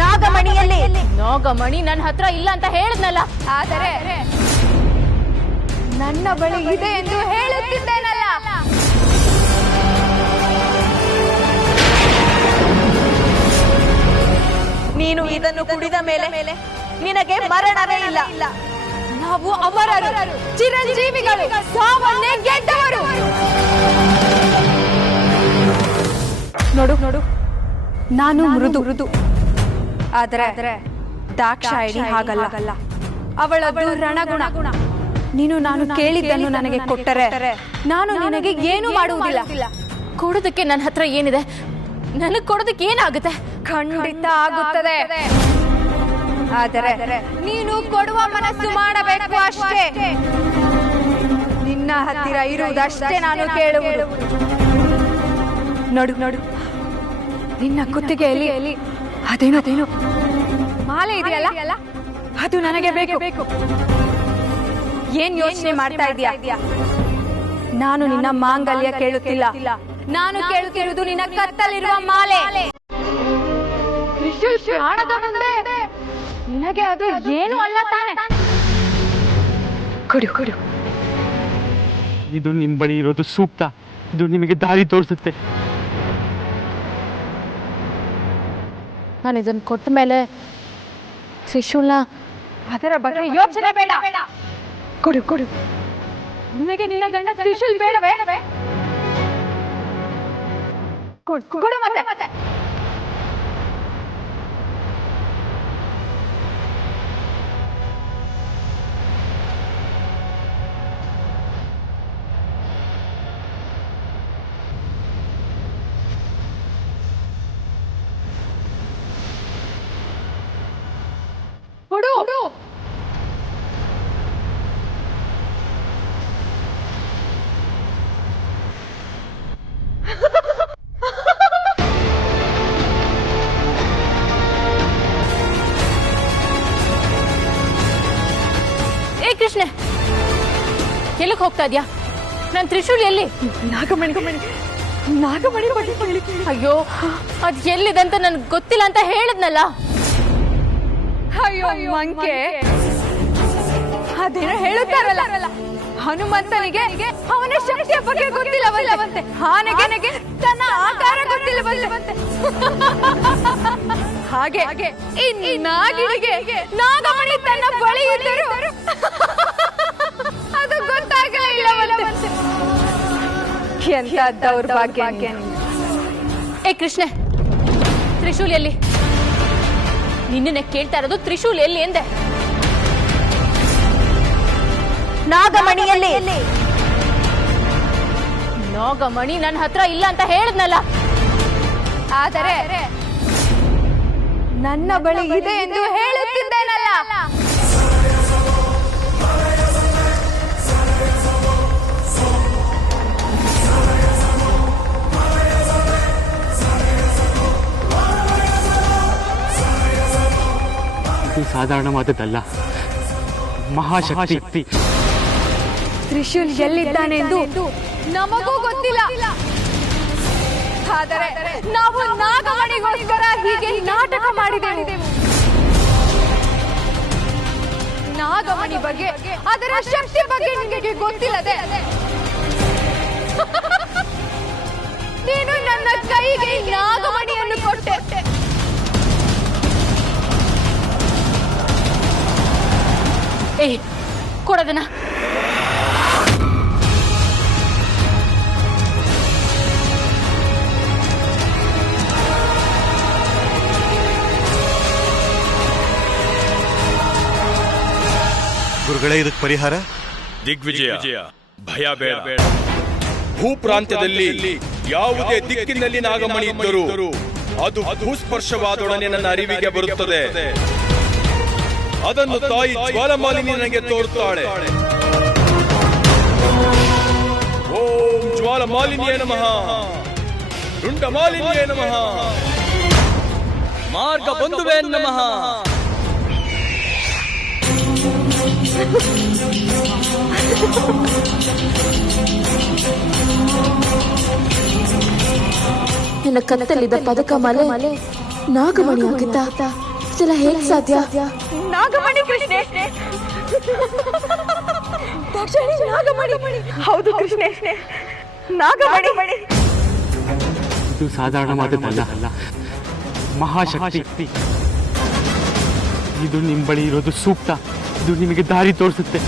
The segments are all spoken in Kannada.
ನಾಗಮಣಿಯಲ್ಲಿ. ನಾಗಮಣಿ ನನ್ನ ಹತ್ರ ಇಲ್ಲ ಅಂತ ಹೇಳಿದ್ನಲ್ಲ. ಆದರೆ ನನ್ನ ಬಳಿ ಇದೆ ಎಂದು ಹೇಳುತ್ತಿದ್ದೇನಲ್ಲ. ನೀನು ಇದನ್ನು ಕುಡಿದ ಮೇಲೆ ನಿನಗೆ ಮರಣವೇ ಇಲ್ಲ. ನಾವು ಅಮರರು, ಚಿರಂಜೀವಿಗಳು, ಸಾವನ್ನೇ ಗೆದ್ದವರು. ನೋಡು ನೋಡು, ನಾನು ಮೃದು, ಆದರೆ ದಾಕ್ಷಾಯಿಣಿ ಹಾಗಲ್ಲ. ಅವಳದು ರಣಗುಣ. ನೀನು ನಾನು ಕೇಳಿದ್ದನ್ನು ನನಗೆ ಕೊಟ್ಟರೆ ನಾನು ನಿನಗೆ ಏನು ಮಾಡುವುದಿಲ್ಲ. ಕೊಡೋದಕ್ಕೆ ನನ್ನ ಹತ್ರ ಏನಿದೆ? ನನಗೆ ಕೊಡೋದಕ್ಕೆ ಏನಾಗುತ್ತೆ? ಖಂಡಿತ ಆಗುತ್ತದೆ. ಆದರೆ ನೀನು ಕೊಡುವ ಮನಸ್ಸು ಮಾಡಬೇಕು ಅಷ್ಟೇ. ನಿನ್ನ ಹತ್ತಿರ ಇರುವುದಷ್ಟೇ ನಾನು ಕೇಳುವುದು. ನೋಡು ನೋಡು, ನಿನ್ನ ಕುತ್ತಿಗೆಯಲ್ಲಿ ಅದೇನೋ ಮಾಲೆ ಇದೆಯಲ್ಲ, ಅದು ನನಗೆ ಬೇಕು. ಏನ್ ಯೋಚನೆ ಮಾಡ್ತಾ ಇದೀಯಾ? ನಾನು ನಿನ್ನ ಮಾಂಗಲ್ಯ ಕೇಳುತ್ತಿಲ್ಲ. ನಾನು ಕೇಳುತ್ತಿರುವುದು ನಿನ್ನ ಕತ್ತಲಿರುವ ಮಾಲೆ. ಪ್ರಾಣದ ಮುಂದೆ ನಿನಗೆ ಅದು ಏನು ಅಲ್ಲ ತಾನೆ. ಕೊಡು. ಇದು ನಿಮ್ಮ ಬಳಿ ಇರೋದು ಸೂಕ್ತ. ಇದು ನಿಮಗೆ ದಾರಿ ತೋರಿಸುತ್ತೆ. ನಾನು ಇದನ್ನು ಕೊಟ್ಟ ಮೇಲೆ ತ್ರಿಶೂಲ ಅದರ ಬಗ್ಗೆ ಯೋಚನೆ ಬೇಡ. ಕೊಡು. ನಿನಗೆ ನಿನ್ನ ಗಂಡ ತ್ರಿಶೂಲ್ ಬೇಡವೇ? ಕೊಡು ಮತ್ತೆ. ಕೊಡು. ಕೃಷ್ಣ, ಎಲ್ಲಿಗೆ ಹೋಗ್ತಾ ಇದ್ಯಾ? ನನ್ನ ತ್ರಿಶೂಲ್ ಎಲ್ಲಿ? ನಾಗಮಣಿ ಅಯ್ಯೋ, ಅದು ಎಲ್ಲಿದೆ ಅಂತ ನನ್ಗೆ ಗೊತ್ತಿಲ್ಲ ಅಂತ ಹೇಳಿದ್ನಲ್ಲ. ಅಯ್ಯೋ ಮಂಕೆ, ಅದೇನೋ ಹೇಳುತ್ತಾರಲ್ಲ, ಹನುಮಂತನಿಗೆ ಅವನ ಶಕ್ತಿಯ ಬಗ್ಗೆ ಗೊತ್ತಿಲ್ಲವಂತೆ, ಆನೆಗೆ ತನ್ನ ಆಕಾರ ಗೊತ್ತಿಲ್ಲವಂತೆ. ಹಾಗೆ ಈ ನಾಗಿಣಿಗೆ ನಾಗಮಣಿ ತನ್ನ ಬಳಿ ಇದ್ದರು ಅದು ಗೊತ್ತಾಗಲೇ ಇಲ್ಲವಂತೆ. ಎಂತ ದೌರ್ಭಾಗ್ಯ. ಕೃಷ್ಣ, ತ್ರಿಶೂಲ್ ಎಲ್ಲಿ? ನಿನ್ನೆ ಕೇಳ್ತಾ ಇರೋದು ತ್ರಿಶೂಲ್ ಎಲ್ಲಿ ಎಂದೆ. ನಾಗಮಣಿಯಲ್ಲಿ. ನಾಗಮಣಿ ನನ್ನ ಹತ್ರ ಇಲ್ಲ ಅಂತ ಹೇಳಿದ್ನಲ್ಲ. ಆದರೆ ನನ್ನ ಬಳಿ ಇದೆ ಎಂದು ಹೇಳುತ್ತಿದ್ದೇನಲ್ಲ. ಇದು ಸಾಧಾರಣವಾದದ್ದಲ್ಲ, ಮಹಾಶಕ್ತಿ. ತ್ರಿಶೂಲ್ ಎಲ್ಲಿದ್ದಾನೆ ಎಂದು ನಮಗೂ ಗೊತ್ತಿಲ್ಲ. ಆದರೆ ನಾವು ನಾಗಮಣಿಗೋಸ್ಕರ ಹೀಗೆ ನಾಟಕ ಮಾಡಿದೆವು. ನಾಗಮಣಿ ಬಗ್ಗೆ, ಅದರ ಶಕ್ತಿ ಬಗ್ಗೆ ನಿಮಗೆ ಗೊತ್ತಿಲ್ಲದೆ ನೀನು ನನ್ನ ಕೈಗೆ ನಾಗಮಣಿಯನ್ನು ಕೊಟ್ಟೆ. ಕೊಡೋದನ್ನ ಗುರುಗಳೇ, ಇದಕ್ಕೆ ಪರಿಹಾರ? ದಿಗ್ವಿಜಯ, ಭಯ ಬೇಡ. ಭೂಪ್ರಾಂತ್ಯದಲ್ಲಿ ಯಾವುದೇ ದಿಕ್ಕಿನಲ್ಲಿ ನಾಗಮಣಿ ಇದ್ದರೂ ಅದು ಭೂಸ್ಪರ್ಶವಾದೊಡನೆ ನನ್ನ ಅರಿವಿಗೆ ಬರುತ್ತದೆ. ಅದನ್ನು ತಾಯಿ ಜ್ವಾಲಮಾಲಿನಿ ನನಗೆ ತೋರುತ್ತಾಳೆ. ಓಂ ಜ್ವಾಲಮಾಲಿನಿಯೇ ನಮಃ, ರುಂಡಮಾಲಿನಿಯೇ ನಮಃ, ಮಾರ್ಗ ಬಂಧುವೇ ನಮಃ. ನಿನ್ನ ಕತ್ತಲಿದ್ದ ಪದಕ ಮಾಲೆ ನಾಗಮಣಿ ಆಗಿದ್ದ ಇದೆಲ್ಲ ಹೇಗ್ ಸಾಧ್ಯ? ನಾಗಮಣಿ ಕೃಷ್ಣೆ. ದಾಕ್ಷಾಯಿಣಿ ನಾಗಮಣಿ. ಹೌದು ಕೃಷ್ಣೆ, ನಾಗಮಣಿ. ಇದು ಸಾಧಾರಣವಾದದ್ದಲ್ಲ, ಮಹಾಶಕ್ತಿ. ಇದು ನಿಮ್ಮ ಬಳಿ ಇರೋದು ಸೂಕ್ತ. ಇದು ನಿಮಗೆ ದಾರಿ ತೋರಿಸುತ್ತೆ.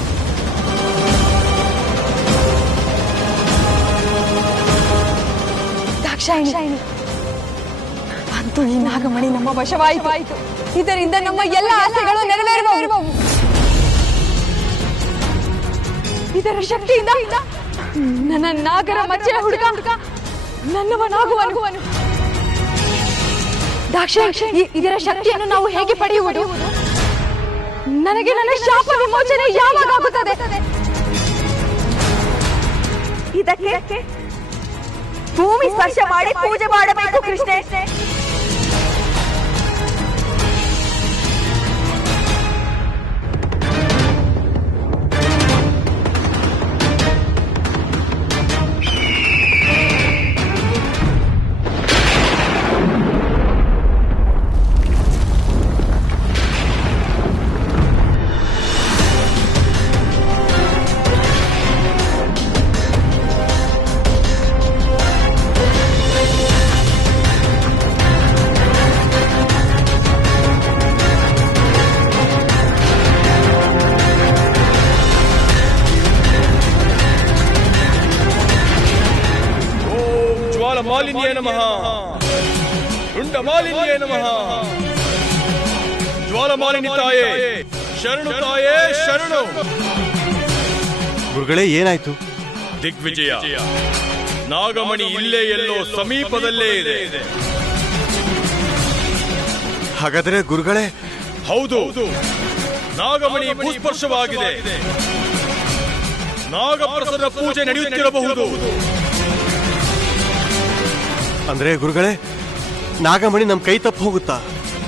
ದಾಕ್ಷಾಯಿಣಿ, ಅಂತೂ ಈ ನಾಗಮಣಿ ನಮ್ಮ ವಶವಾಯಿತು. ಇದರಿಂದ ನಮ್ಮ ಎಲ್ಲ ಆಸೆಗಳು ನೆರವೇರಬಹುದು. ಇದರ ಶಕ್ತಿಯಿಂದ ನನ್ನ ನಾಗರ ಮಚ್ಚೆಯ ಹುಡುಗ ನನ್ನವನಾಗುವನು. ದಾಕ್ಷಾಯಿಣಿ, ಇದರ ಶಕ್ತಿಯನ್ನು ನಾವು ಹೇಗೆ ಪಡೆಯುವುದು? ನನಗೆ ನನ್ನ ಶಾಪ ವಿಮೋಚನೆ ಯಾವಾಗ ಆಗುತ್ತದೆ? ಇದಕ್ಕೆ ಭೂಮಿ ಸ್ಪರ್ಶ ಮಾಡಿ ಪೂಜೆ ಮಾಡಬೇಕು ಕೃಷ್ಣೆ. ಮಾಲಿನ್ಯೇ ನಮಃ. ರುಂಡ ಮಾಲಿನ್ಯೇ ನಮಃ. ಜ್ವಾಲಮಾಲಿನಿ ತಾಯೇ ಶರಣು, ತಾಯೇ ಶರಣು. ಗುರುಗಳೇ, ಏನಾಯ್ತು? ದಿಗ್ವಿಜಯ, ನಾಗಮಣಿ ಇಲ್ಲೇ ಎಲ್ಲೋ ಸಮೀಪದಲ್ಲೇ ಇದೆ. ಹಾಗಾದರೆ ಗುರುಗಳೇ? ಹೌದು, ನಾಗಮಣಿ ಭೂಸ್ಪರ್ಶವಾಗಿದೆ. ನಾಗಪ್ರಸನ್ನ ಪೂಜೆ ನಡೆಯುತ್ತಿರಬಹುದು. ಅಂದ್ರೆ ಗುರುಗಳೇ, ನಾಗಮಣಿ ನಮ್ ಕೈ ತಪ್ಪು ಹೋಗುತ್ತಾ?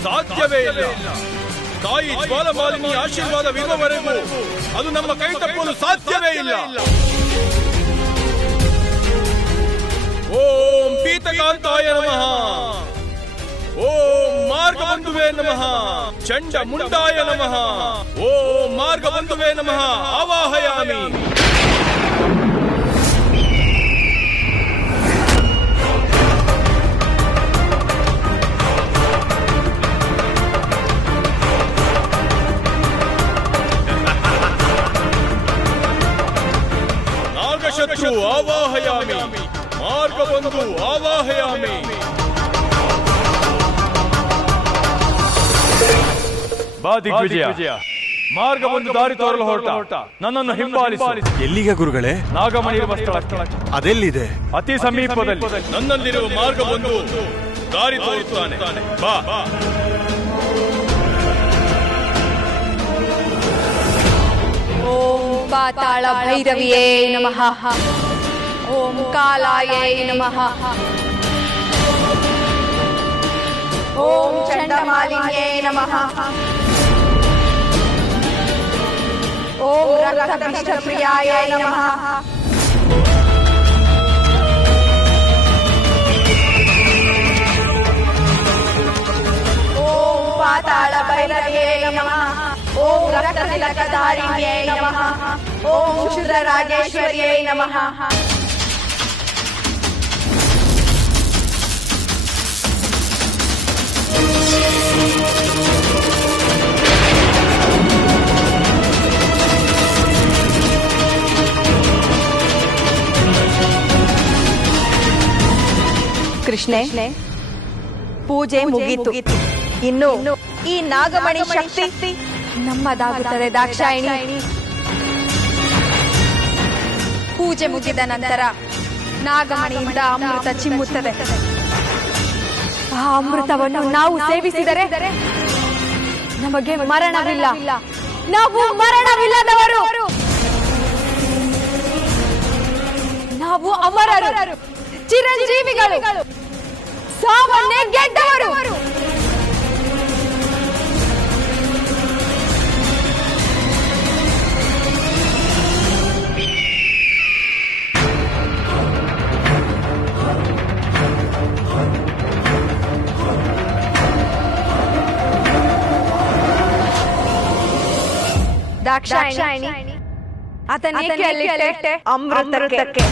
ಸಾಧ್ಯವೇ ಇಲ್ಲ. ತಾಯಿ ಜ್ವಾಲಮಾಲಿನಿ ಆಶೀರ್ವಾದವಿರುವವರೆಗೂ ಅದು ನಮ್ಮ ಕೈ ತಪ್ಪಲು ಸಾಧ್ಯವೇ ಇಲ್ಲ. ಓಂ ಪೀತಕಾಂತಾಯ ನಮಃ. ಓಂ ಮಾರ್ಗಬಂಧುವೇ ನಮಃ. ಚಂಡ ಮುಂಡಾಯ ನಮಃ. ಓಂ ಮಾರ್ಗಬಂಧುವೇ ನಮಃ. ಆವಾಹಯಾಮಿ. ನಾಗಶತ್ರು ಆವಾಹಯಾಮಿ. ಮಾರ್ಗಬಂಧು ಆವಾಹಯಾಮಿ. ಬಾ ದಿಗ್ವಿಜಯ, ಮಾರ್ಗಬಂಧು ದಾರಿ ತೋರಲು ಹೊರಟ. ನನ್ನನ್ನು ಹಿಂಬಾಲಿಸು. ಎಲ್ಲಿಗೆ ಗುರುಗಳೇ? ನಾಗಮಣಿ ಇರುವ ಸ್ಥಳಕ್ಕೆ. ಅದೆಲ್ಲಿದೆ? ಅತಿ ಸಮೀಪದಲ್ಲಿ. ನನ್ನಲ್ಲಿರುವ ಮಾರ್ಗಬಂಧು ದಾರಿ ತೋರುತ್ತಾನೆ. ಬಾ. ಓಂ ಪಾತಾಳ ಭೈರವಿಯೇ ನಮಃ. ಓಂ ಕಾಲಾಯೇ ನಮಃ. ಓಂ ಚಂಡಮಾಲಿನ್ಯೇ ನಮಃ. ಓಂ ರಕ್ತಪಿಷ್ಟಪ್ರಿಯಾಯ ನಮಃ. ಓಂ ಪಾತಾಳ ಭೈರವಿಯೇ ನಮಃ. ಓಂ ರಕ್ತತಿಲಕಧಾರಿಣ್ಯೇ ನಮಃ. ಓಂ ಕ್ಷುದ್ರರಾಜೇಶ್ವರ್ಯೈ ನಮಃ. ಕೃಷ್ಣೆ, ಪೂಜೆ ಮುಗೀತು. ಇನ್ನು ಈ ನಾಗಮಣಿ ಶಕ್ತಿ ನಮ್ಮದಾಗುತ್ತದೆ ದಾಕ್ಷಾಯಿಣಿ. ಪೂಜೆ ಮುಗಿದ ನಂತರ ನಾಗಮಣಿಯಿಂದ ಅಮೃತ ಚಿಮ್ಮುತ್ತದೆ. ಆ ಅಮೃತವನ್ನು ನಾವು ಸೇವಿಸಿದರೆ ನಮಗೆ ಮರಣವಿಲ್ಲ. ನಾವು ಮರಣವಿಲ್ಲದವರು. ನಾವು ಅಮರರು, ಚಿರಂಜೀವಿಗಳು, ಸಾವನ್ನೇ ಗೆದ್ದವರು. ದಾಕ್ಷಾಯಿಣಿ ಅದನ್ನೇಕೆ ಅಮೃತಕ್ಕೆ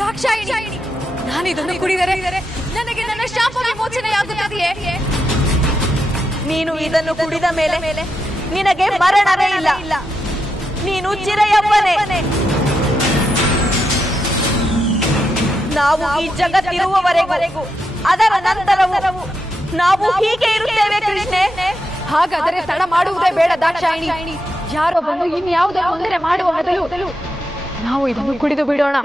ದಾಕ್ಷಾಯಿಣಿ ನಾನಿದನ್ನು ಕುಡಿದರೆ ನನಗೆ ನನ್ನ ಶಾಪ ವಿಮೋಚನೆಯಾಗುತ್ತದೆಯೇ? ನೀನು ಇದನ್ನು ಕುಡಿದ ಮೇಲೆ ನಿನಗೆ ಮರಣವೇ ಇಲ್ಲ. ನೀನು ಚಿರಯೌವನೆ. ನಾವು ಈ ಜಗತ್ತಿರುವವರೆಗೂ ಅದರ ನಂತರವೂ ನಾವು ಹೀಗೆ ಇರುತ್ತೇವೆ ಕೃಷ್ಣೆ. ಹಾಗಾದರೆ ತಡ ಮಾಡುವುದೇ ಬೇಡ ದಾಕ್ಷಾಯಿಣಿ. ಯಾರೋ ಬಂದು ಇನ್ಯಾವುದೋ ತೊಂದರೆ ಮಾಡುವ ಮೊದಲು ನಾವು ಇದನ್ನು ಕುಡಿದು ಬಿಡೋಣ.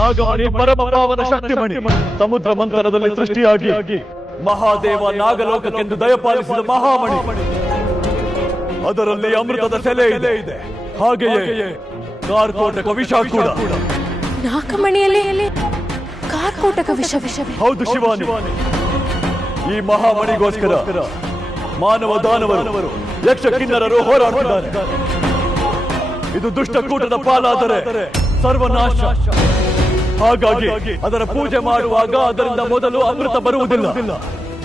ನಾಗಮಣಿ ಪರಮ ಪಾವನ ಶಕ್ತಿಮಣಿ ಸಮುದ್ರ ಮಂಥನದಲ್ಲಿ ಸೃಷ್ಟಿಯಾಗಿ ಮಹಾದೇವ ನಾಗಲೋಕಕ್ಕೆಂದು ದಯಪಾಲಿಸಿದ ಮಹಾಮಣಿ. ಅದರಲ್ಲಿ ಅಮೃತದ ಸೆಲೆ ಇದೆ. ಹಾಗೆಯೇ ಕಾರ್ಕೋಟಕ ವಿಷ ಕೂಡ. ನಾಗಮಣಿಯಲ್ಲಿ ಕಾರ್ಕೋಟಕ ವಿಷವೇ? ಹೌದು ಶಿವಾನಿ. ಈ ಮಹಾಮಣಿಗೋಸ್ಕರ ಮಾನವ ದಾನವರು ಯಕ್ಷ ಕಿನ್ನರರು ಹೋರಾಡುತ್ತಿದ್ದಾರೆ. ಇದು ದುಷ್ಟಕೂಟದ ಪಾಲಾದರೆ ಸರ್ವನಾಶ. ಹಾಗಾಗಿ ಅದರ ಪೂಜೆ ಮಾಡುವಾಗ ಅದರಿಂದ ಮೊದಲು ಅಮೃತ ಬರುವುದಿಲ್ಲ,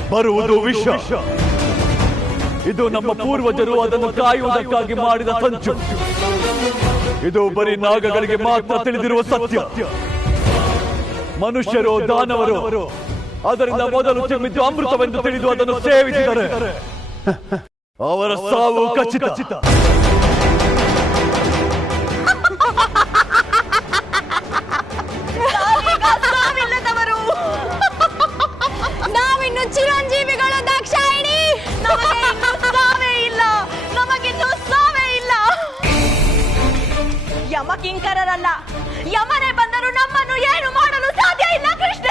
ಬರುವುದು ವಿಷ. ಇದು ನಮ್ಮ ಪೂರ್ವಜರು ಅದನ್ನು ಕಾಯುವುದಕ್ಕಾಗಿ ಮಾಡಿದ ಸಂಚು. ಇದು ಬರೀ ನಾಗಗಳಿಗೆ ಮಾತ್ರ ತಿಳಿದಿರುವ ಸತ್ಯ. ಮನುಷ್ಯರು ದಾನವರು ಅದರಿಂದ ಮೊದಲು ಚಿಮ್ಮಿದ್ದು ಅಮೃತವೆಂದು ತಿಳಿದು ಅದನ್ನು ಸೇವಿಸಿದರೆ ಅವರ ಸಾವು ಖಚಿತ. ನಾವಿನ್ನು ಚಿರಂಜೀವಿಗಳು ದಾಕ್ಷಾಯಿಣಿ. ನಮಗಿನ್ನೂ ಸಾವೇ ಇಲ್ಲ. ಯಮ ಕಿಂಕರರಲ್ಲ, ಯಮನೇ ಬಂದರೂ ನಮ್ಮನ್ನು ಏನು ಮಾಡಲು ಸಾಧ್ಯ ಇಲ್ಲ ಕೃಷ್ಣ.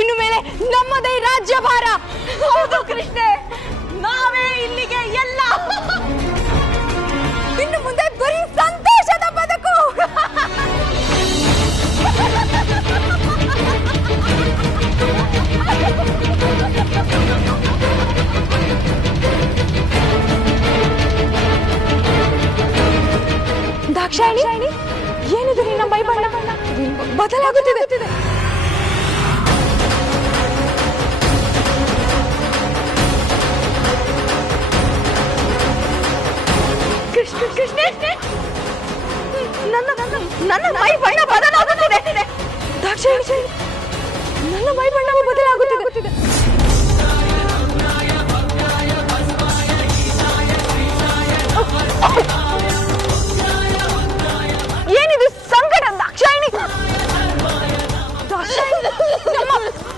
ಇನ್ನು ಮೇಲೆ ನಮ್ಮದೇ ರಾಜ್ಯಭಾರ. ಹೌದು ಕೃಷ್ಣ, ನಾವೇ ಇಲ್ಲಿಗೆ ಎಲ್ಲ. ಇನ್ನು ಮುಂದೆ ಬರೀ ಸಂತೋಷದ ಬದುಕು. ದಾಕ್ಷಾಯಿಣಿ, ಏನಿದು ನಿನ್ನ ಮೈಬಣ್ಣ ಬದಲಾಗುತ್ತಿದೆ. ಕೃಷ್ಣ, ನನ್ನ ಮೈ ಬಣ್ಣ ಬದಲಾಗುತ್ತಿದೆ. ದಾಕ್ಷಾಯಿಣಿ, ನನ್ನ ಮೈ ಬಣ್ಣವು ಬದಲಾಗುತ್ತಿದೆ. ಏನಿದು ಸಂಕಟ ದಾಕ್ಷಾಯಿಣಿ?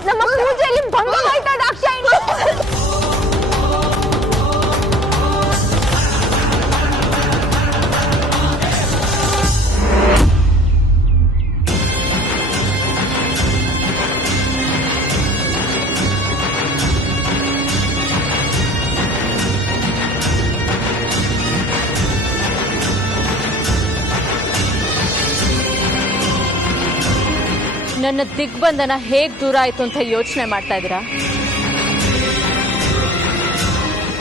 ನಮ್ಮ ಪೂಜೆಯಲ್ಲಿ ಭಂಗವಾಯ್ತಾ ದಾಕ್ಷಾಯಿಣಿ? ನನ್ನ ದಿಗ್ಬಂಧನ ಹೇಗ್ ದೂರ ಆಯ್ತು ಅಂತ ಯೋಚನೆ ಮಾಡ್ತಾ ಇದ್ದೀರಾ?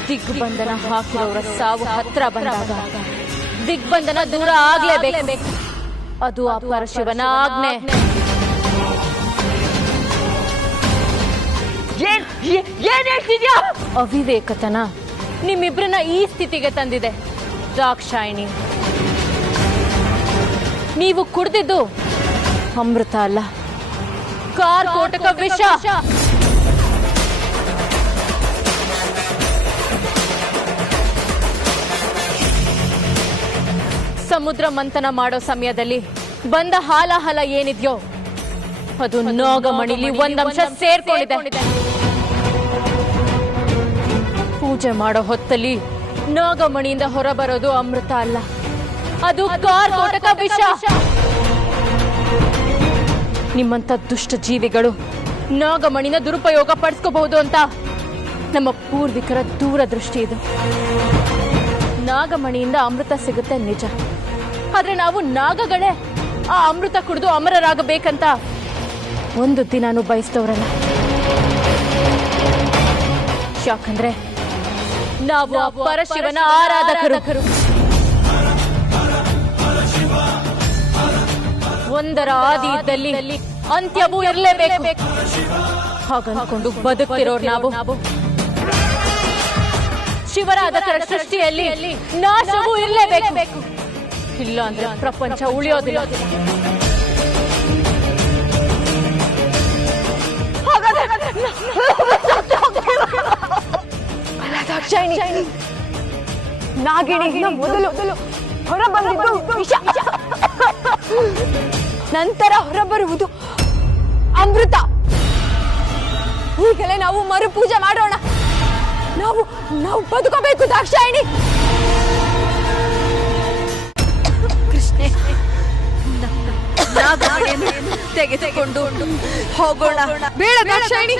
ದಿಗ್ಬಂಧನ ಹಾಕಿರೋರ ಸಾವು ಹತ್ರ ಬಂದಾಗ ದಿಗ್ಬಂಧನ ದೂರ ಆಗ್ಲೇಬೇಕು. ಅದು ಆ ಪರಶಿವನ ಆಜ್ಞೆ. ಏನ್ ಹೇಳ್ತಿದ್ಯಾ? ಅವಿವೇಕತನ ನಿಮ್ಮಿಬ್ರನ್ನ ಈ ಸ್ಥಿತಿಗೆ ತಂದಿದೆ. ದಾಕ್ಷಾಯಿಣಿ, ನೀವು ಕುಡ್ದಿದ್ದು ಅಮೃತ ಅಲ್ಲ, ಕಾರ್ಕೋಟಕ ವಿಷ. ಸಮುದ್ರ ಮಂಥನ ಮಾಡೋ ಸಮಯದಲ್ಲಿ ಬಂದ ಹಾಲಾಹಲ ಏನಿದ್ಯೋ ಅದು ನಾಗಮಣಿಲಿ ಒಂದಂಶ ಸೇರ್ಕೊಂಡಿದೆ. ಪೂಜೆ ಮಾಡೋ ಹೊತ್ತಲ್ಲಿ ನಾಗಮಣಿಯಿಂದ ಹೊರಬರೋದು ಅಮೃತ ಅಲ್ಲ, ಅದು ಕಾರ್ಕೋಟಕ ವಿಷ. ನಿಮ್ಮಂತ ದುಷ್ಟ ಜೀವಿಗಳು ನಾಗಮಣಿನ ದುರುಪಯೋಗ ಪಡಿಸ್ಕೋಬಹುದು ಅಂತ ನಮ್ಮ ಪೂರ್ವಿಕರ ದೂರದೃಷ್ಟಿ ಇದು. ನಾಗಮಣಿಯಿಂದ ಅಮೃತ ಸಿಗುತ್ತೆ ನಿಜ, ಆದ್ರೆ ನಾವು ನಾಗಗಳೇ ಆ ಅಮೃತ ಕುಡಿದು ಅಮರರಾಗಬೇಕಂತ ಒಂದು ದಿನಾನು ಬಯಸಿದವರಲ್ಲ. ಯಾಕಂದ್ರೆ ನಾವು ಆ ಪರಶಿವನ ಆರಾಧಕರು. ಒಂದರ ಆದಿ ಇದ್ದಲ್ಲಿ ಅಂತ್ಯವೂ ಇರಲೇಬೇಕು. ಹಾಗನ್ಕೊಂಡು ಬದುಕ್ತಿರೋರು ನಾವು. ಶಿವರಾಧಕರ ಸೃಷ್ಟಿಯಲ್ಲಿ ನಾಶವೂ ಇರಲೇಬೇಕು. ಇಲ್ಲ ಅಂದ್ರೆ ಪ್ರಪಂಚ ಉಳಿಯೋದಿಲ್ಲ. ದಾಕ್ಷಾಯಿಣಿ, ನಾಗಿಣಿಗಿನ ಮೊದಲು ಹೊರಬಂದಿದ್ದು ವಿಷ, ನಂತರ ಹೊರಬರುವುದು ಅಮೃತ. ಈಗಲೇ ನಾವು ಮರುಪೂಜೆ ಮಾಡೋಣ. ನಾವು ಬದುಕಬೇಕು ದಾಕ್ಷಾಯಿಣಿ. ಕೃಷ್ಣೆ, ತೆಗೆದುಕೊಂಡು ಹೋಗೋಣ. ಬೇಡ ದಾಕ್ಷಾಯಿಣಿ,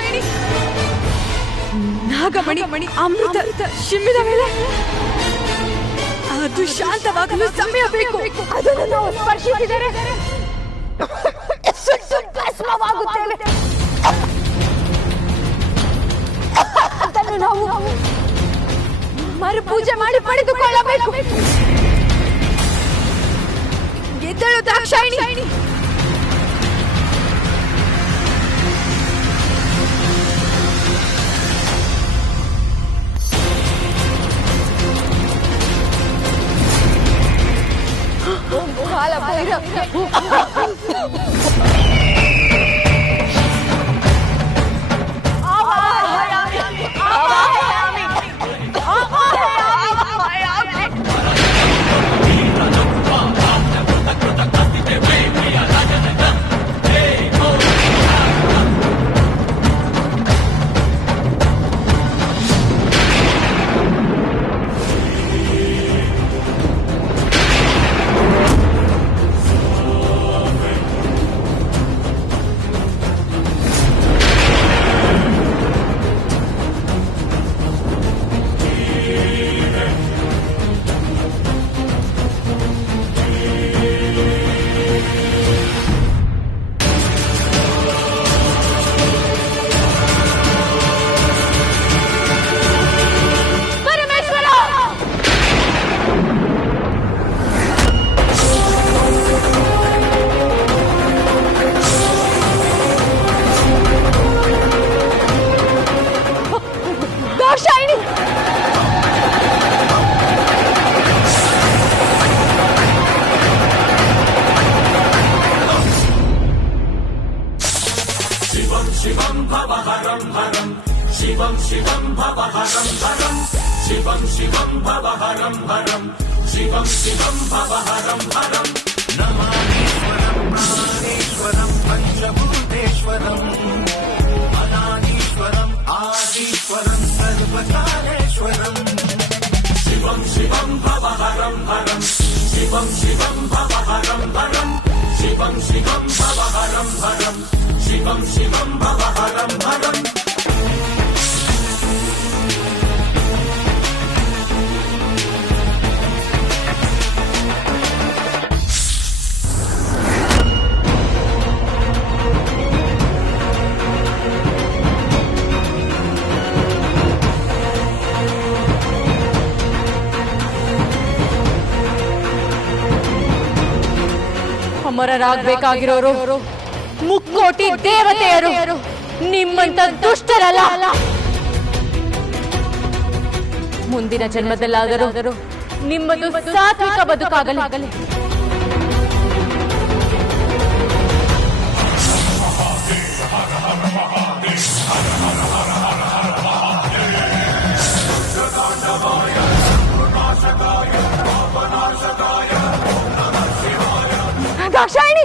ನಾಗಮಣಿ ಅಮೃತ ಶಿಮ್ಮಿದ ಮೇಲೆ ಅದು ಶಾಂತವಾಗಲು ಸಮಯ ಬೇಕು. ಅದನ್ನು ನಾವು ಸ್ಪರ್ಶಿಸಿದರೆ ಭಸ್ಮವಾಗುತ್ತೇವೆ. ಅದನ್ನು ನಾವು ಮರುಪೂಜೆ ಮಾಡಿ ಪಡೆದುಕೊಳ್ಳಬೇಕು. ಎದ್ದಳು ದಾಕ್ಷಾಯಿಣಿ. ಕಾಲ ಭೈರವ, ಅಮರರಾಗಬೇಕಾಗಿರೋರು ಮುಕ್ಕೋಟಿ ದೇವತೆಯರು, ನಿಮ್ಮಂತ ದುಷ್ಟರಲ್ಲ. ಮುಂದಿನ ಜನ್ಮದಲ್ಲಾದರೂ ನಿಮ್ಮದು ಸಾತ್ವಿಕ ಬದುಕಾಗಲಿ. ದಾಕ್ಷಾಯಿಣಿ